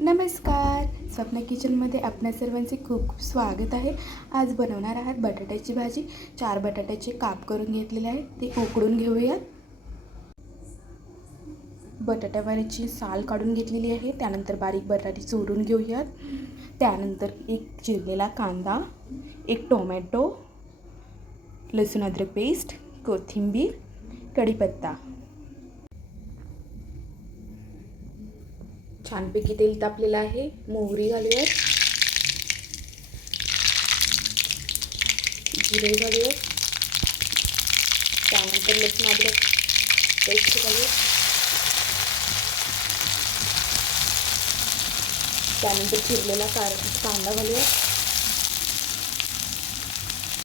नमस्कार. स्वप्न किचनमध्ये आपणा सर्वांचे खूप खूप स्वागत आहे. आज बनवणार आहात बटाट्याची भाजी. चार बटाट्याचे काप करून घेतलेले आहे ते उकडून घेऊयात. बटाट्यावरची साल काढून घेतलेली आहे. त्यानंतर बारीक बटाटे चोरून घेऊयात. त्यानंतर एक चिरलेला कांदा एक टोमॅटो लसूण अद्रक पेस्ट कोथिंबीर कढीपत्ता. छानपैकी तेल तापलेलं आहे. मोहरी घालूयात. जिरे घालूयात. त्यानंतर लसूण अद्रक पेस्ट घालूयात. त्यानंतर चिरलेला कार कांदा घालूया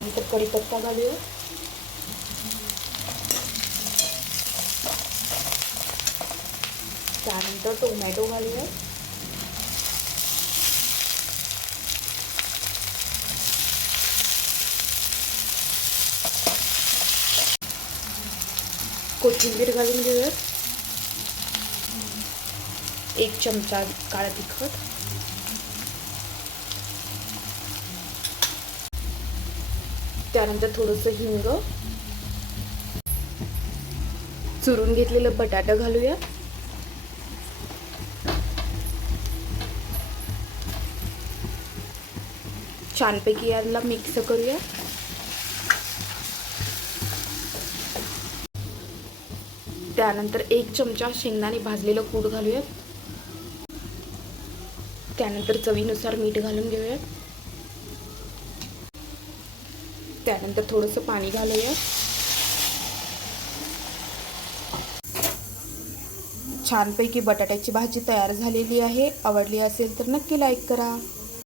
नंतर कढीपत्ता घालूया त्यानंतर टोमॅटो घालूया. कोथिंबीर घालून घेऊयात. एक चमचा काळा तिखट. त्यानंतर थोडंसं हिंग. चुरून घेतलेलं बटाटा घालूया छानपैकी याला मिक्स करूया. त्यानंतर एक चमचा शेंगदाणे भाजलेलं कूट घालूयात. त्यानंतर चवीनुसार मीठ घालून घेऊयात. त्यानंतर थोडंसं पाणी घालूया छानपैकी बटाट्याची भाजी तयार झालेली आहे. आवडली असेल तर नक्की लाईक करा.